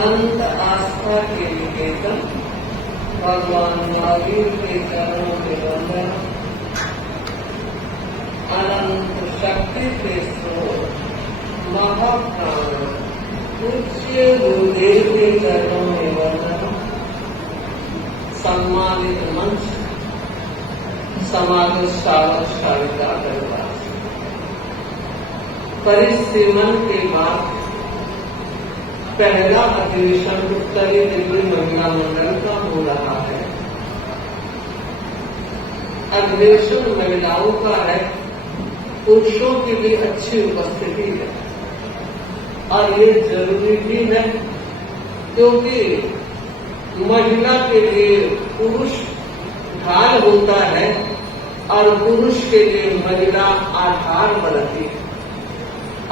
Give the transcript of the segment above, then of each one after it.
अनंत आस्था के निकेतन भगवान महावीर के चरणों के वंदन, अनंत शक्ति के स्रोत महाप्राण पूज्य गुरुदेव के चरणों में वंदन। सम्मानित मंच, समागत श्रावक श्राविका परिवार, परिसीमन के बाद पहला अधिवेशन उत्तरी दिल्ली महिला मंडल का हो रहा है। अधिवेशन महिलाओं का है, पुरुषों की भी अच्छी उपस्थिति है और ये जरूरी भी है, क्योंकि महिला के लिए पुरुष ढाल होता है और पुरुष के लिए महिला आधार बनती है।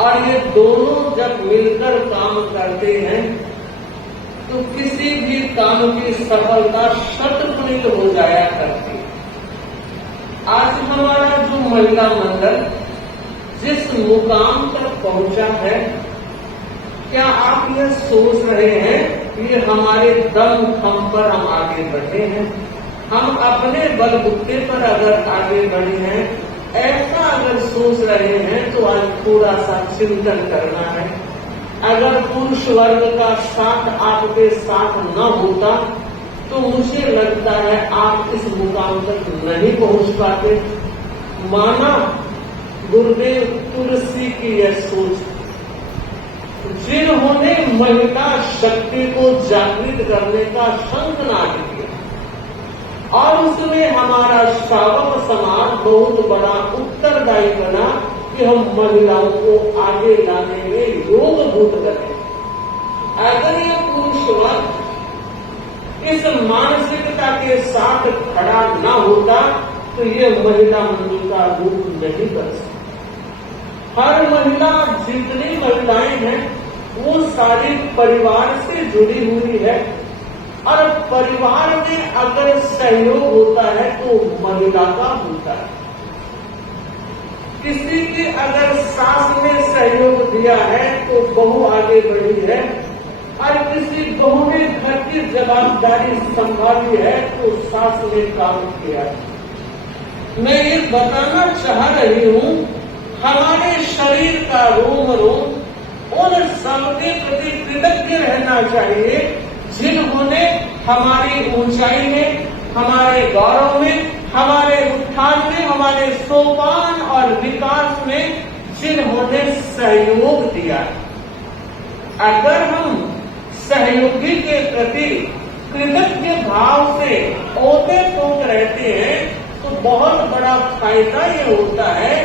और ये दोनों जब मिलकर काम करते हैं तो किसी भी काम की सफलता शतगुणित हो जाया करती है। आज हमारा जो महिला मंडल जिस मुकाम तक पहुंचा है, क्या आप यह सोच रहे हैं कि ये हमारे दम खम पर हम आगे बढ़े हैं? हम अपने बलबूते पर अगर आगे बढ़े हैं, ऐसा अगर सोच रहे हैं तो आज थोड़ा सा चिंतन करना है। अगर पुरुष वर्ग का साथ आपके साथ न होता तो मुझे लगता है आप इस मुकाम तक नहीं पहुंच पाते। माना गुरुदेव तुलसी की यह सोच, जिन्होंने महिला शक्ति को जागृत करने का शंखनाद किया और उसमें हमारा श्रावक समाज बहुत बड़ा उत्तरदायी बना कि हम महिलाओं को आगे लाने में योगभूत करें। अगर ये पुरुष वर्ग इस मानसिकता के साथ खड़ा न होता तो ये महिला मंडल का रूप नहीं बन सकता। हर महिला, जितनी महिलाएं हैं वो सारी परिवार से जुड़ी हुई है और परिवार में अगर सहयोग होता है तो महिला का होता है। किसी की अगर सास ने सहयोग दिया है तो बहू आगे बढ़ी है और किसी बहू ने घर की जवाबदारी संभाली है तो सास ने काम किया है। मैं ये बताना चाह रही हूँ, हमारे शरीर का रोम रोम उन सबके प्रति कृतज्ञ रहना चाहिए जिन्होंने हमारी ऊंचाई में, हमारे गौरव में, हमारे उत्थान में, हमारे सोपान और विकास में जिन्होंने सहयोग दिया। अगर हम सहयोगी के प्रति कृतज्ञ भाव से ओते तोक रहते हैं तो बहुत बड़ा फायदा ये होता है।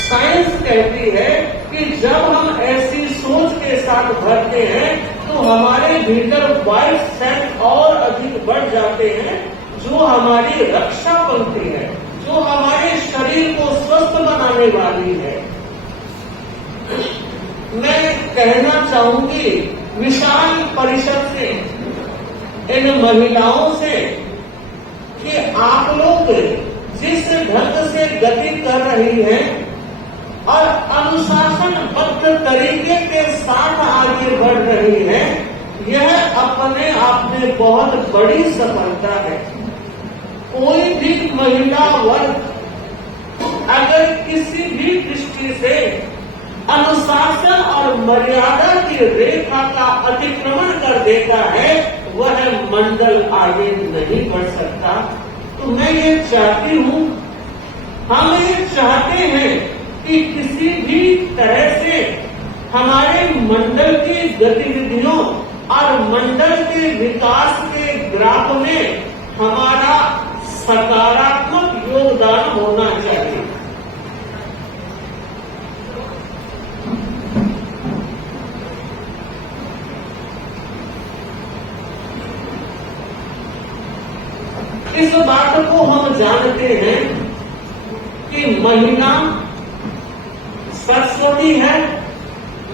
साइंस कहती है कि जब हम ऐसी सोच के साथ भरते हैं तो हमारे भीतर वाइट सेंस और अधिक बढ़ जाते हैं, जो हमारी रक्षा बनती है, जो हमारे शरीर को स्वस्थ बनाने वाली है। मैं कहना चाहूंगी विशाल परिषद से, इन महिलाओं से, कि आप लोग जिस ढंग से गति कर रही हैं और अनुशासनबद्ध तरीके के साथ आगे बढ़ रही है, यह अपने आप में बहुत बड़ी सफलता है। कोई भी महिला वर्ग अगर किसी भी दृष्टि से अनुशासन और मर्यादा की रेखा का अतिक्रमण कर देता है, वह मंडल आगे नहीं बढ़ सकता। तो मैं ये चाहती हूँ, हम ये चाहते हैं कि किसी भी तरह से हमारे मंडल की गतिविधियों और मंडल के विकास के ग्राफ में हमारा सकारात्मक योगदान होना चाहिए। इस बात को हम जानते हैं कि महिला सरस्वती है,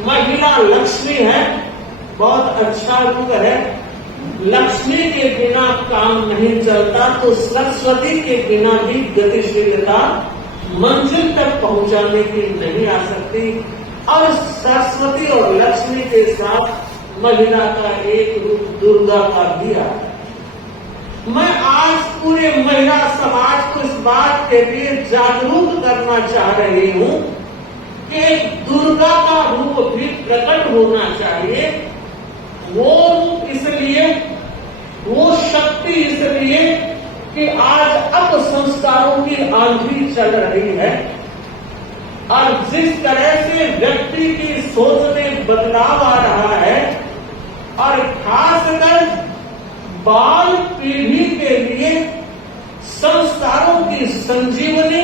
महिला लक्ष्मी है, बहुत अच्छा रूप है। लक्ष्मी के बिना काम नहीं चलता तो सरस्वती के बिना भी गतिशीलता मंजिल तक पहुंचाने की नहीं आ सकती। और सरस्वती और लक्ष्मी के साथ महिला का एक रूप दुर्गा का भी आता है। मैं आज पूरे महिला समाज को इस बात के लिए जागरूक करना चाह रही हूँ कि एक दुर्गा का रूप भी प्रकट होना चाहिए। वो रूप इसलिए, वो शक्ति इसलिए कि आज अब संस्कारों की आंधी चल रही है और जिस तरह से व्यक्ति की सोच में बदलाव आ रहा है और खासकर बाल पीढ़ी के लिए संस्कारों की संजीवनी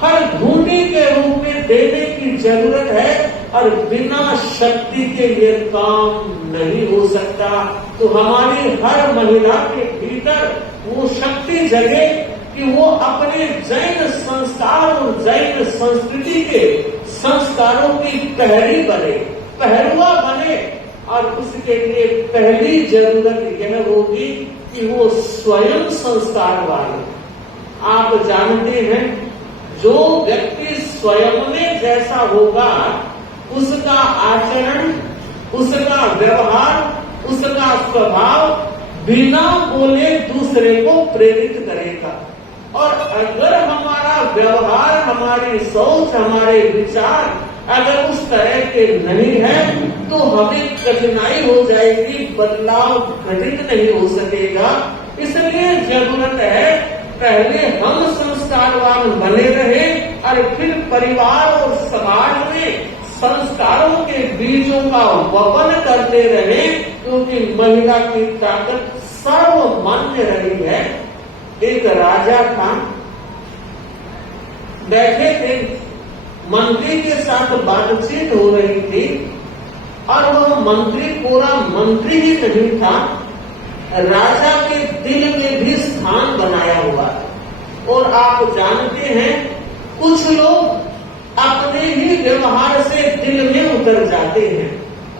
हर घूंटी के रूप में देने की जरूरत है और बिना शक्ति के ये काम नहीं हो सकता। तो हमारी हर महिला के भीतर वो शक्ति जगे कि वो अपने जैन संस्कार और जैन संस्कृति के संस्कारों की पहरी बने, पहरुआ बने। और उसके लिए पहली जरूरत यह होगी कि वो स्वयं संस्कार वाले। आप जानते हैं, जो व्यक्ति स्वयं में जैसा होगा उसका आचरण, उसका व्यवहार, उसका स्वभाव बिना बोले दूसरे को प्रेरित करेगा। और अगर हमारा व्यवहार, हमारी सोच, हमारे विचार अगर उस तरह के नहीं है तो हमें कठिनाई हो जाएगी, बदलाव घटित नहीं हो सकेगा। इसलिए जरूरत है पहले हम संस्कारवान बने रहे और फिर परिवार और समाज में संस्कारों के बीजों का वपन करते रहे, क्योंकि महिला की ताकत सर्वमान्य रही है। एक राजा था, बैठे थे, मंत्री के साथ बातचीत हो रही थी और वो मंत्री पूरा मंत्री ही नहीं था, राजा के दिल में भी स्थान बनाया हुआ है। और आप जानते हैं, कुछ लोग अपने ही व्यवहार से दिल में उतर जाते हैं,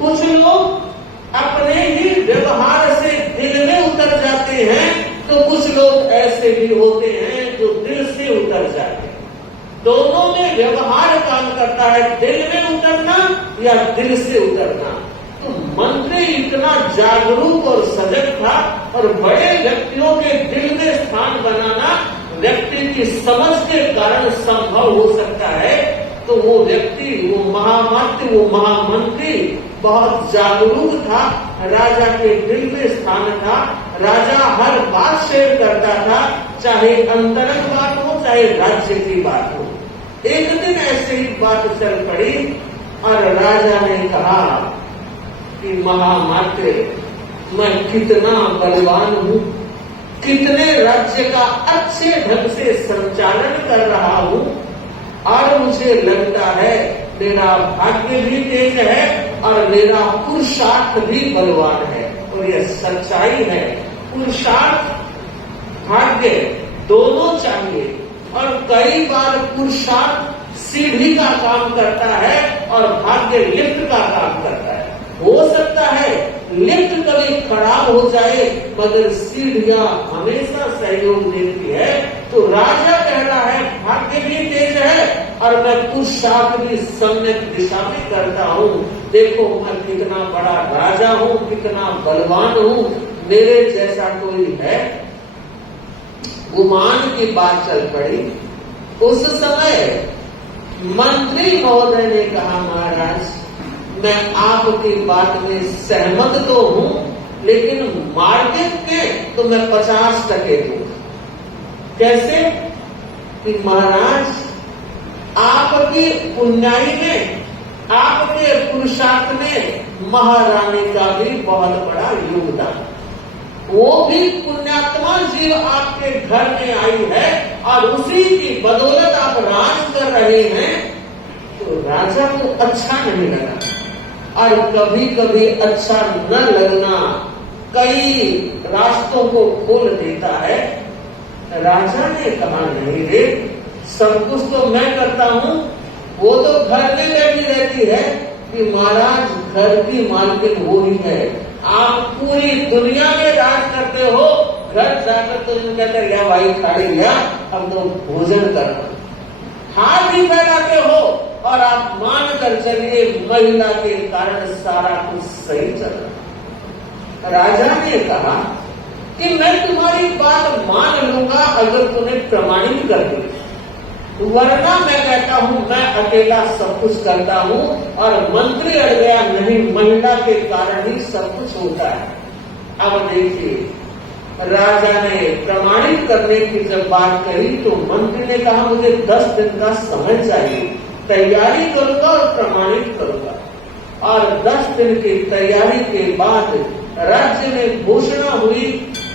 कुछ लोग अपने ही व्यवहार से दिल में उतर जाते हैं, तो कुछ लोग ऐसे भी होते हैं जो दिल से उतर जाते हैं। दोनों में व्यवहार काम करता है, दिल में उतरना या दिल से उतरना। तो मंत्री इतना जागरूक और सजग था और बड़े व्यक्तियों के दिल में स्थान बनाना व्यक्ति की समझ के कारण संभव हो सकता है। तो वो व्यक्ति, वो महामात्र, वो महामंत्री बहुत जागरूक था, राजा के दिल में स्थान था। राजा हर बात शेयर करता था, चाहे अंतरंग बात हो, चाहे राज्य की बात हो। एक दिन ऐसे ही बात चल पड़ी और राजा ने कहा कि महामात्र, मैं कितना बलवान हूँ, कितने राज्य का अच्छे ढंग से संचालन कर रहा हूँ और मुझे लगता है मेरा भाग्य भी तेज है और मेरा पुरुषार्थ भी बलवान है। और यह सच्चाई है, पुरुषार्थ भाग्य दोनों चाहिए। और कई बार पुरुषार्थ सीढ़ी का काम करता है और भाग्य लिफ्ट का काम करता है। हो सकता है लिफ्ट कभी खराब हो जाए मगर सीढ़ियां हमेशा सहयोग देती है। तो राजा कह रहा है भाग्य भी तेज है और मैं पुरुषार्थ भी सम्यक दिशा में करता हूँ। देखो मैं कितना बड़ा राजा हूँ, कितना बलवान हूँ, मेरे जैसा कोई है। गुमान की बात चल पड़ी। उस समय मंत्री महोदय ने कहा, महाराज मैं आपकी बात में सहमत तो हूँ, लेकिन मार्केट के तो मैं 50% दूंगा। कैसे? कि महाराज आपकी पुण्याई में, आपके पुरुषार्थ में महारानी का भी बहुत बड़ा योगदान। वो भी पुण्यात्मा जीव आपके घर में आई है और उसी की बदौलत आप राज कर रहे हैं। तो राजा को अच्छा नहीं लगा और कभी कभी अच्छा न लगना कई रास्तों को खोल देता है। राजा ने कहा, नहीं रे, सब कुछ तो मैं करता हूँ, वो तो घर में बैठी रहती है कि महाराज घर की मालकिन वो ही है। आप पूरी दुनिया में राज करते हो, घर जाकर तो यूँ कहते हैं, या भाई खाली लिया, अब तो भोजन करना, हाथ ही फैलाते हो और आप मान कर चलिए महिला के कारण सारा कुछ सही चल रहा है। राजा ने कहा कि मैं तुम्हारी बात मान लूंगा अगर तुम्हें प्रमाणित कर दे, वरना मैं कहता हूं मैं अकेला सब कुछ करता हूं। और मंत्री अड़ गया, नहीं, महिला के कारण ही सब कुछ होता है। अब देखिए, राजा ने प्रमाणित करने की जब बात कही तो मंत्री ने कहा मुझे 10 दिन का समय चाहिए, तैयारी करूंगा और प्रमाणित करूंगा। और 10 दिन की तैयारी के बाद राज्य में घोषणा हुई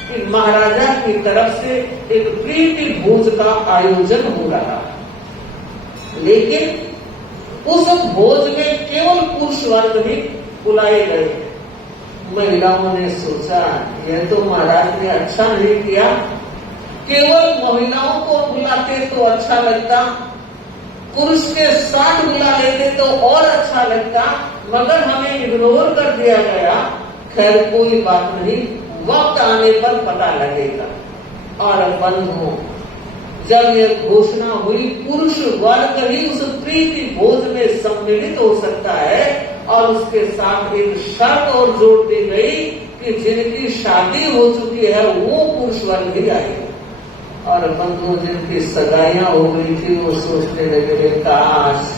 कि महाराजा की तरफ से एक प्रीति भोज का आयोजन हो रहा है। लेकिन उस भोज में केवल पुरुष वर्ग ही बुलाए गए। महिलाओं ने सोचा यह तो महाराज ने अच्छा नहीं किया, केवल महिलाओं को बुलाते तो अच्छा लगता, पुरुष के साथ बुला लेते तो और अच्छा लगता, मगर हमें इग्नोर कर दिया गया। खैर कोई बात नहीं, वक्त आने पर पता लगेगा। और बंधुओं, जब यह घोषणा हुई पुरुष वर्ग ही उस प्रीति भोज में सम्मिलित हो सकता है, और उसके साथ एक शर्त और जोड़ दी गई कि जिनकी शादी हो चुकी है वो पुरुष वर्ग ही आएगा। और बंधुओं, जिनकी सगाइयां हो गई थी वो सोचने लगे काश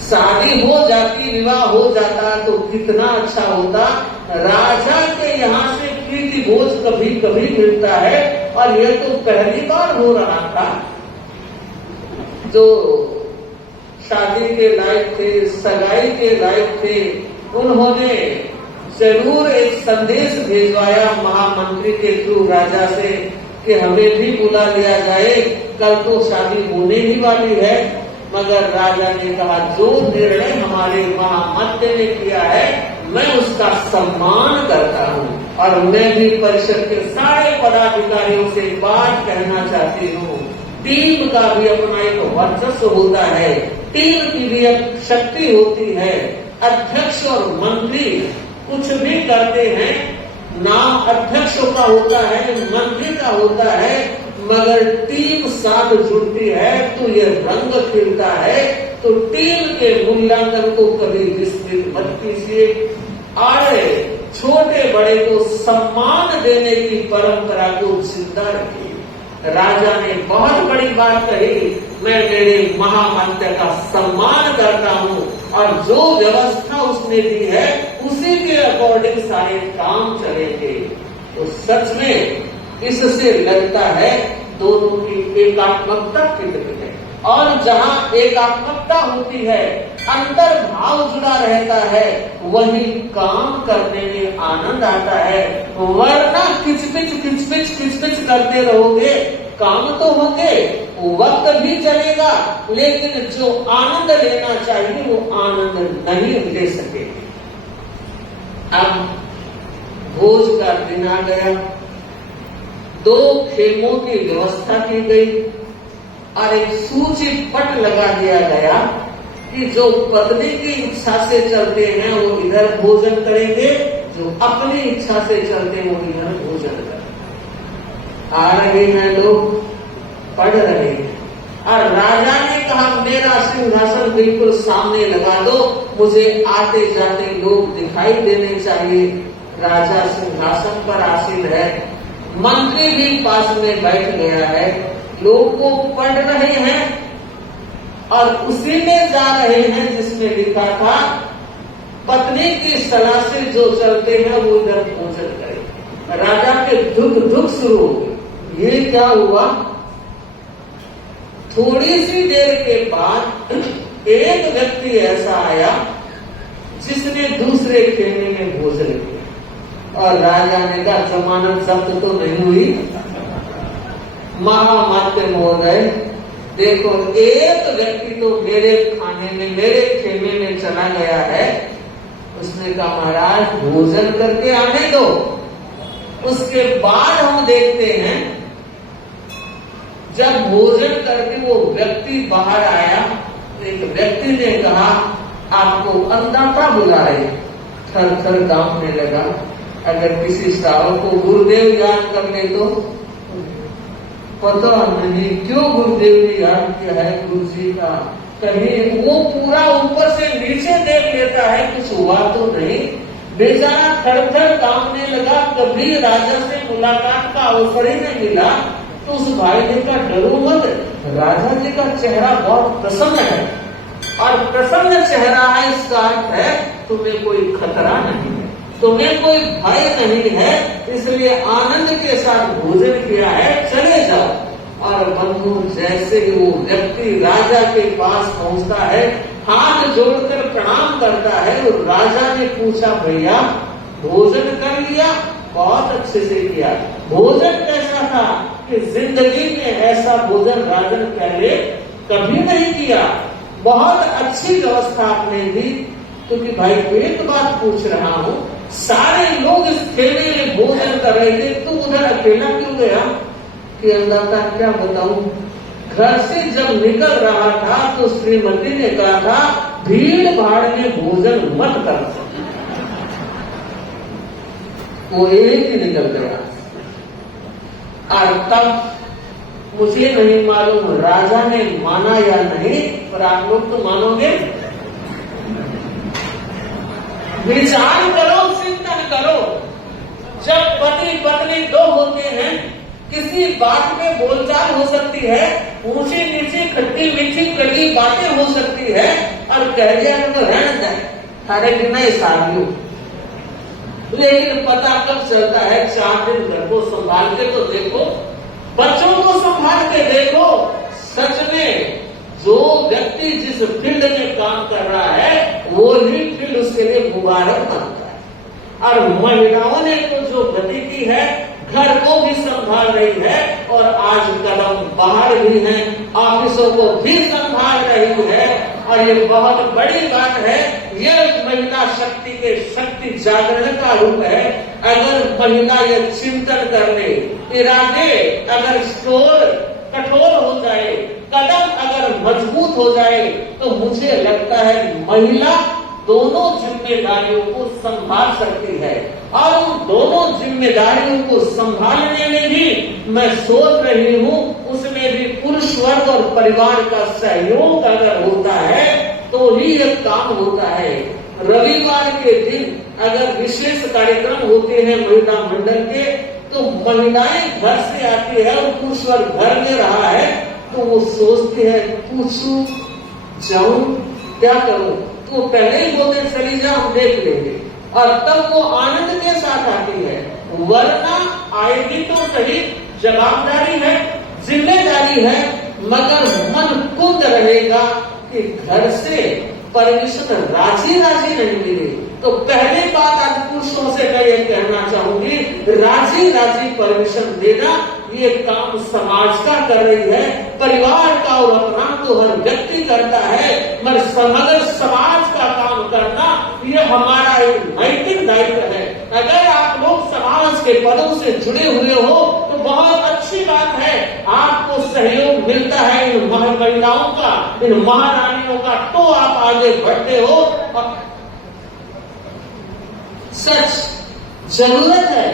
शादी हो जाती, विवाह हो जाता तो कितना अच्छा होता। राजा के यहाँ से प्रीति भोज कभी कभी मिलता है, और यह तो पहली बार हो रहा था। जो शादी के लायक थे, सगाई के लायक थे, उन्होंने जरूर एक संदेश भेजवाया महामंत्री के थ्रू राजा से कि हमें भी बुला लिया जाए, कल तो शादी होने ही वाली है। मगर राजा ने कहा जो निर्णय हमारे महामंत्री ने किया है मैं उसका सम्मान करता हूँ, और मैं भी परिषद के सारे पदाधिकारियों से बात कहना चाहती हूँ, टीम का भी अपना एक वर्चस्व होता है, टीम की भी एक शक्ति होती है। अध्यक्ष और मंत्री कुछ भी करते हैं, नाम अध्यक्षों का होता है, मंत्री का होता है, मगर टीम साथ जुड़ती है तो ये रंग खिलता है। तो टीम के मूल्यांकन को कभी विस्मृत मत कीजिए। आए छोटे बड़े को सम्मान देने की परंपरा को जिंदा रखिए। राजा ने बहुत बड़ी बात कही, मैं मेरे महामंत्री का सम्मान करता हूँ, और जो व्यवस्था उसने दी है उसी के अकॉर्डिंग सारे काम चलेंगे। तो सच में इससे लगता है दोनों की एकात्मकता कितनी है। और जहाँ एकात्मकता होती है, अंतर भाव जुड़ा रहता है, वही काम करने में आनंद आता है। वरना किचपिच करते रहोगे, काम तो होंगे, वक्त भी चलेगा, लेकिन जो आनंद लेना चाहिए वो आनंद नहीं ले सकेंगे। अब भोज का दिन आ गया, 2 खेमों की व्यवस्था की गई, और एक सूची पट लगा दिया गया कि जो पत्नी की इच्छा से चलते हैं वो इधर भोजन करेंगे, जो अपनी इच्छा से चलते हैं वो इधर भोजन करेंगे। आ रहे हैं लोग, पढ़ रहे हैं, और राजा ने कहा मेरा सिंहासन बिल्कुल सामने लगा दो, मुझे आते जाते लोग दिखाई देने चाहिए। राजा सिंहासन पर आसीन है, मंत्री भी पास में बैठ गया है, लोग को पढ़ रहे हैं, और उसी में जा रहे हैं जिसमें लिखा था पत्नी की सलाह से जो चलते हैं वो इधर भोजन करें। राजा के दुख शुरू हो गए। ये क्या हुआ? थोड़ी सी देर के बाद एक व्यक्ति ऐसा आया जिसने दूसरे खेमे में भोजन किया, और राजा ने कहा जमानत जब्त तो नहीं हुई? महामात्य महोदय देखो, एक व्यक्ति तो मेरे खाने में, मेरे खेमे में चला गया है। उसने कहा महाराज भोजन करके आने दो, उसके बाद हम देखते हैं। जब भोजन करके वो व्यक्ति बाहर आया, एक व्यक्ति ने कहा आपको अन्नदाता बुला रहे। थर थर कांपने लगा। अगर किसी श्रावक को गुरुदेव याद कर ले तो पता नहीं क्यों गुरुदेव ने याद किया है गुरु जी का, कहीं वो पूरा ऊपर से नीचे देख लेता है, कुछ हुआ तो नहीं। बेचारा थर-थर कांपने लगा। कभी राजा से मुलाकात का अवसर ही नहीं मिला। तो उस भाई ने कहा, डरो मत, राजा जी का चेहरा बहुत प्रसन्न है, और प्रसन्न चेहरा है इसका अर्थ है तुम्हें कोई खतरा नहीं है, तुम्हें कोई भय नहीं है, इसलिए आनंद के साथ भोजन किया है, चले जाओ। और बंधु जैसे ही वो व्यक्ति राजा के पास पहुंचता है, हाथ जोड़कर प्रणाम करता है, और राजा ने पूछा, भैया भोजन कर लिया? बहुत अच्छे से किया। भोजन कैसा था? कि जिंदगी में ऐसा भोजन राजन पहले कभी नहीं किया, बहुत अच्छी व्यवस्था आपने दी। क्योंकि भाई एक बात पूछ रहा हूँ, सारे लोग इस खेमे में भोजन कर रहे थे, तू उधर अकेला क्यों गया? कि अंदाता क्या बताऊं, घर से जब निकल रहा था तो श्रीमती ने कहा था, भीड़ भाड़ में भोजन मत कर। वो एक ही निकल गया। और तब मुझे नहीं मालूम राजा ने माना या नहीं, पर आप लोग तो मानोगे। विचार करो, चिंतन करो। जब पति पत्नी दो होते हैं, किसी बात में बोलचाल हो सकती है, ऊंची नीची खट्टी मीठी कड़ी बातें हो सकती है, और कह दिया तो रहने जाए, अरे कि नहीं साथियों। लेकिन पता कब चलता है? 4 दिन घर को संभाल के तो देखो, बच्चों को संभाल के देखो। सच में जो व्यक्ति जिस फील्ड में काम कर रहा है, वो ही फील्ड उसके लिए मुबारक बनता है। और महिलाओं ने तो जो गति की है, घर को भी संभाल रही है, और आज कदम बाहर भी है, ऑफिसों को भी संभाल रही है, और ये बहुत बड़ी बात है। यह महिला शक्ति के शक्ति जागरण का रूप है। अगर महिला ये चिंतन कर ले, इरादे अगर स्टोर कठोर हो जाए, कदम अगर मजबूत हो जाए, तो मुझे लगता है महिला दोनों जिम्मेदारियों को संभाल सकती है। और उन दोनों जिम्मेदारियों को संभालने में भी मैं सोच रही हूँ, उसमें भी पुरुष वर्ग और परिवार का सहयोग अगर होता है तो ही यह काम होता है। रविवार के दिन अगर विशेष कार्यक्रम होते हैं महिला मंडल के, तो महिलाएं घर से आती है और पुरुष वर्ग घर में रहा है, तो वो सोचते हैं पूछूं जाऊं क्या करूं, तो पहले ही बोलते चली जा, हम देख लेंगे, और तब वो आनंद के साथ आती है। वरना आएगी तो सही, जवाबदारी है, जिम्मेदारी है, मगर मन कुंद रहेगा कि घर से परमिशन राजी राजी नहीं मिली। तो पहली बात आज पुरुषों से मैं ये कहना चाहूंगी, राजी राजी परमिशन देना ये काम समाज का कर रही है, परिवार का और अपना तो हर व्यक्ति करता है, मगर समग्र समाज का काम करना ये हमारा एक नैतिक दायित्व है। अगर आप लोग समाज के पदों से जुड़े हुए हो तो बहुत अच्छी बात है, आपको सहयोग मिलता है इन महिलाओं का, इन महारानियों का, तो आप आगे बढ़ते हो। सच जरूरत है,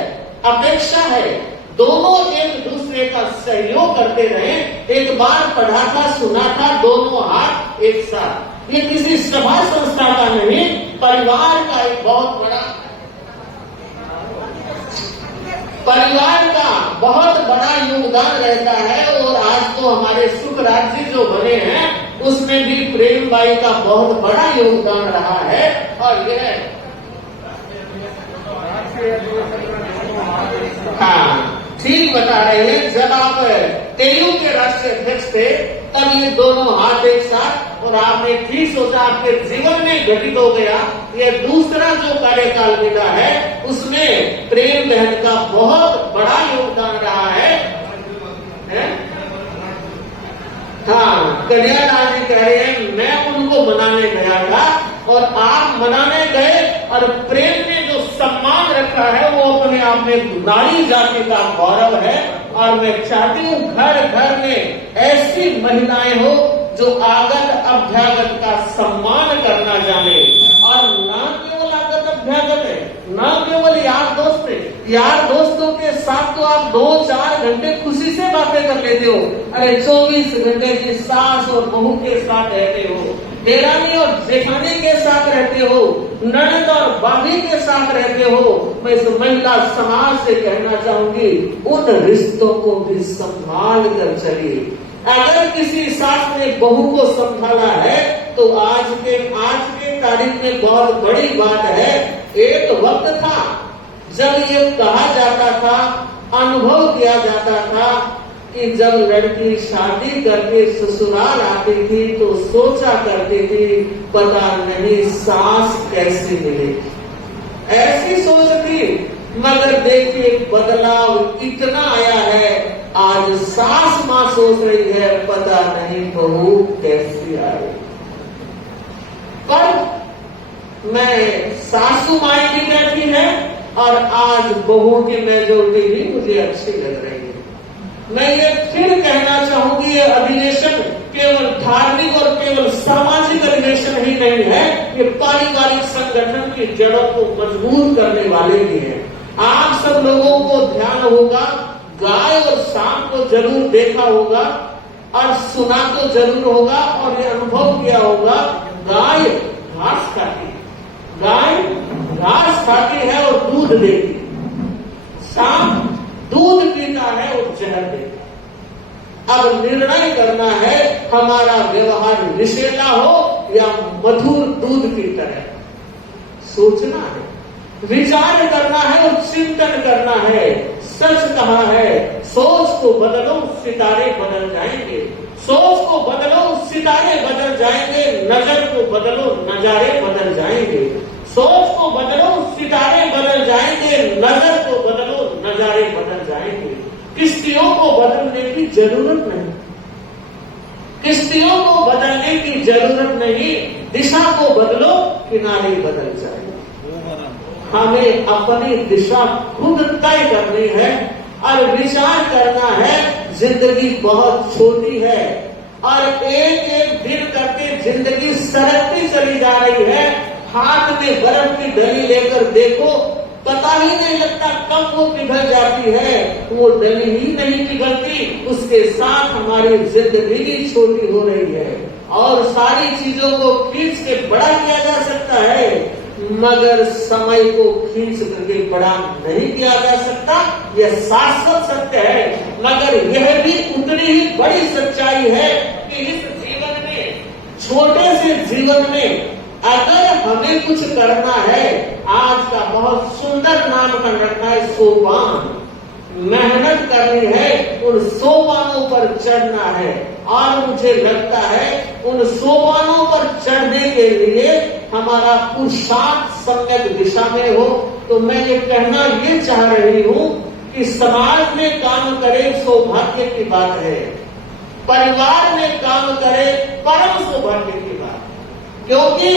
अपेक्षा है, दोनों एक दूसरे का सहयोग करते रहे। एक बार पढ़ा था, सुना था, दोनों हाथ एक साथ। ये किसी सभा संस्था का नहीं, परिवार का एक बहुत बड़ा योगदान रहता है। और आज तो हमारे सुख राज्य जो बने हैं, उसमें भी प्रेम बाई का बहुत बड़ा योगदान रहा है। और यह हाँ ठीक बता रहे हैं, जब आप तेलुगु के राष्ट्रीय अध्यक्ष थे तब ये दोनों हाथ एक साथ, और आपने ठीक सोचा, आपके जीवन में घटित हो गया। ये दूसरा जो कार्यकाल मिला है उसमें प्रेम बहन का बहुत बड़ा योगदान रहा है? हाँ, कन्यालाल जी कह रहे हैं मैं उनको मनाने गया था और आप मनाने गए, और प्रेम ने जो सम्मान रखा है वो अपने आप में नारी जाति का गौरव है। और मैं चाहती हूँ घर घर में ऐसी महिलाएं हो जो आगत अभ्यागत का सम्मान करना जाने, और न केवल आगत अभ्यागत है, न केवल यार दोस्त है, यार दोस्तों के साथ तो आप 2-4 घंटे खुशी से बातें कर लेते हो, अरे 24 घंटे की सास और बहू के साथ रहते हो। देरानी और जेठानी के साथ रहते हो, ननद और भाभी के साथ रहते हो, मैं इस महिला समाज से कहना चाहूंगी उन रिश्तों को भी संभाल कर चलिए। अगर किसी सास ने बहू को संभाला है तो आज के तारीख में बहुत बड़ी बात है। एक वक्त था जब ये कहा जाता था, अनुभव किया जाता था कि जब लड़की शादी करके ससुराल आती थी तो सोचा करती थी पता नहीं सास कैसी मिलेगी, ऐसी सोच थी। मगर देखिए बदलाव इतना आया है, आज सास माँ सोच रही है पता नहीं बहू कैसी आए। पर मैं सासू माई की बैठी है और आज बहू की मेजोरिटी भी मुझे अच्छी लग रही है। मैं ये फिर कहना चाहूंगी ये अधिवेशन केवल धार्मिक और केवल सामाजिक अधिवेशन ही नहीं है, ये पारिवारिक संगठन की जड़ों को मजबूत करने वाले भी हैं। आप सब लोगों को ध्यान होगा, गाय और सांप को जरूर देखा होगा और सुना तो जरूर होगा और ये अनुभव किया होगा। गाय घास खाती, गाय घास खाती है और दूध देती, सांप दूध पीता है और जहर देता। अब निर्णय करना है हमारा व्यवहार विषैला हो या मधुर दूध की तरह। सोचना है, विचार करना है और चिंतन करना है। सच कहा है, सोच को बदलो सितारे बदल जाएंगे, सोच को बदलो सितारे बदल जाएंगे, नजर को बदलो नजारे बदल जाएंगे, सोच को बदलो सितारे बदल जाएंगे, नजर को बदलो नजारे बदल जाएंगे। किश्तियों को बदलने की जरूरत नहीं, किश्तियों को बदलने की जरूरत नहीं, दिशा को बदलो किनारे बदल जाएंगे। हमें अपनी दिशा खुद तय करनी है और विचार करना है। जिंदगी बहुत छोटी है और एक एक दिन करके जिंदगी सरकती चली जा रही है। हाथ में बर्फ की डली लेकर देखो, पता ही नहीं लगता कब वो पिघल जाती है। वो डली ही नहीं पिघलती, उसके साथ हमारी जिंदगी भी छोटी हो रही है। और सारी चीजों को खींच के बड़ा किया जा सकता है, मगर समय को खींच करके बड़ा नहीं किया जा सकता। यह शाश्वत सत्य है, मगर यह भी उतनी ही बड़ी सच्चाई है कि इस जीवन में, छोटे से जीवन में अगर हमें कुछ करना है, आज का बहुत सुंदर नामकरण रखना है सोपान। मेहनत करनी है, उन सोपानों पर चढ़ना है। और मुझे लगता है उन सोपानों पर चढ़ने के लिए हमारा पुरुषार्थ सम्यक दिशा में हो। तो मैं ये कहना ये चाह रही हूँ कि समाज में काम करे सौभाग्य की बात है, परिवार में काम करे परम सौभाग्य की बात, क्योंकि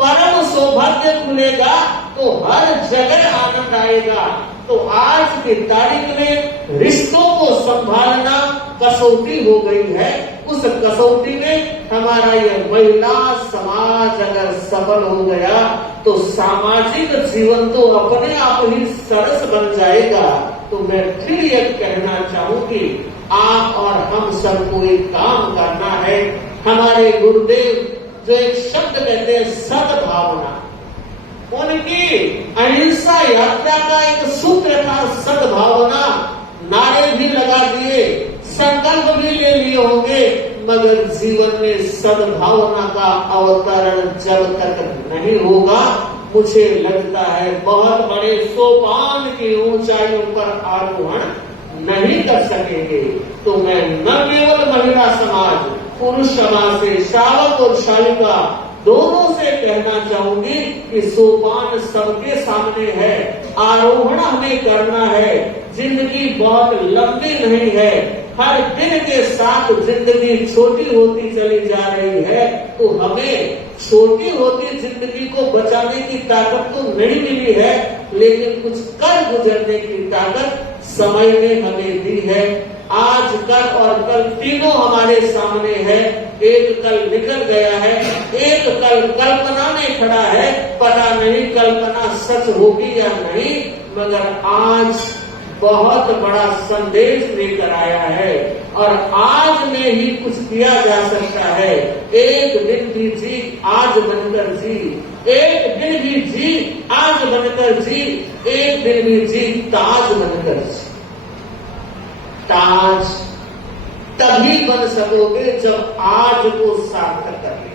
परम सौभाग्य खुलेगा तो हर जगह आनंद आएगा। तो आज की तारीख में रिश्तों को संभालना कसौटी हो गई है। उस कसौटी में हमारा यह महिला समाज अगर सफल हो गया तो सामाजिक जीवन तो अपने आप ही सरस बन जाएगा। तो मैं फिर यह कहना चाहूंगी, आप और हम सबको एक काम करना है। हमारे गुरुदेव जो एक शब्द कहते हैं सद्भावना, उनकी अहिंसा यात्रा का एक सूत्र था सद्भावना। नारे भी लगा दिए, संकल्प भी ले लिए होंगे, मगर जीवन में सद्भावना का अवतरण जब तक नहीं होगा, मुझे लगता है बहुत बड़े सोपान की ऊंचाइयों पर आरोहण नहीं कर सकेंगे। तो मैं न केवल महिला समाज, पुरुष समाज से, श्रावक और शालिका दोनों से कहना चाहूंगी कि सोपान सबके सामने है, आरोहण हमें करना है। जिंदगी बहुत लंबी नहीं है, हर दिन के साथ जिंदगी छोटी होती चली जा रही है। तो हमें छोटी होती जिंदगी को बचाने की ताकत तो नहीं मिली है, लेकिन कुछ कर गुजरने की ताकत समय ने हमें दी है। आज, कल और कल तीनों हमारे सामने है। एक कल निकल गया है, एक कल कल्पना में खड़ा है। पता नहीं कल्पना सच होगी या नहीं, मगर आज बहुत बड़ा संदेश लेकर आया है और आज में ही कुछ किया जा सकता है। एक दिन भी जी आज बनकर जी, एक दिन भी जी आज बनकर जी, एक दिन भी जी ताज बनकर जी। ताज तभी बन सकोगे जब आज को सार्थक करेंगे,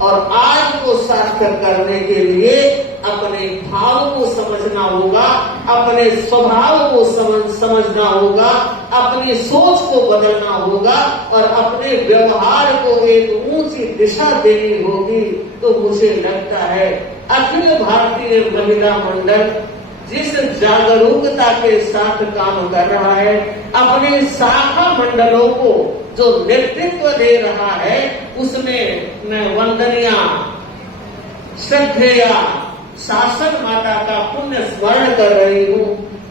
और आज को सार्थक करने के लिए अपने भाव को समझना होगा, अपने स्वभाव को समझना होगा, अपनी सोच को बदलना होगा और अपने व्यवहार को एक ऊंची दिशा देनी होगी। तो मुझे लगता है अखिल भारतीय महिला मंडल जिस जागरूकता के साथ काम कर रहा है, अपने शाखा मंडलों को जो नेतृत्व दे रहा है, उसमें मैं वंदनीय श्रद्धेय शासन माता का पुण्य स्मरण कर रही हूँ।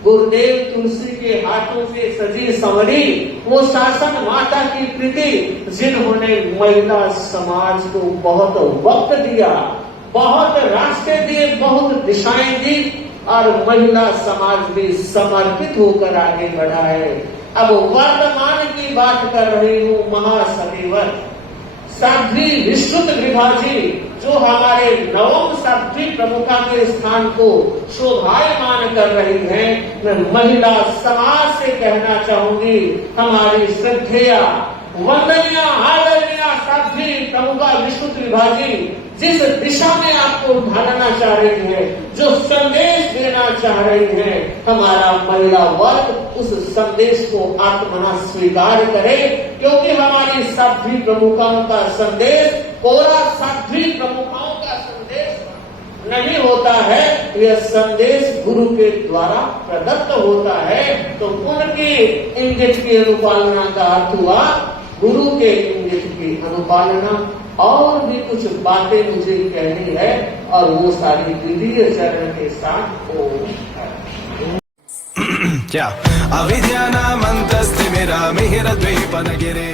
गुरुदेव तुलसी के हाथों से सजी संवरी वो शासन माता की कृति, जिन्होंने महिला समाज को बहुत वक्त दिया, बहुत रास्ते दिए, बहुत दिशाएं दी और महिला समाज भी समर्पित होकर आगे बढ़ा है। अब वर्तमान की बात कर रही हूँ। महासदेवर साध्वी विश्रुत विभाजी जो हमारे नवम साध्वी प्रमुखा के स्थान को शोभायमान कर रही हैं, मैं महिला समाज से कहना चाहूंगी, हमारी श्रद्धेय वंदनीय आदरणीय साध्वी प्रमुखा विश्रुत विभाजी जिस दिशा में आपको ढालना चाह रही है, जो संदेश देना चाह रही है, हमारा महिला वर्ग उस संदेश को आत्मना स्वीकार करे, क्योंकि हमारी साध्वी प्रमुखाओं का संदेश कोरा साध्वी प्रमुखाओं का संदेश नहीं होता है, यह संदेश गुरु के द्वारा प्रदत्त होता है। तो उनकी इंगित की अनुपालना का अर्थ हुआ गुरु के इंगित की अनुपालना। और भी कुछ बातें मुझे कहनी है और वो सारी द्वितीय चरण के साथ क्या अविद्यानामन्तस्तिमिरामिहिरद्वीपनगिरे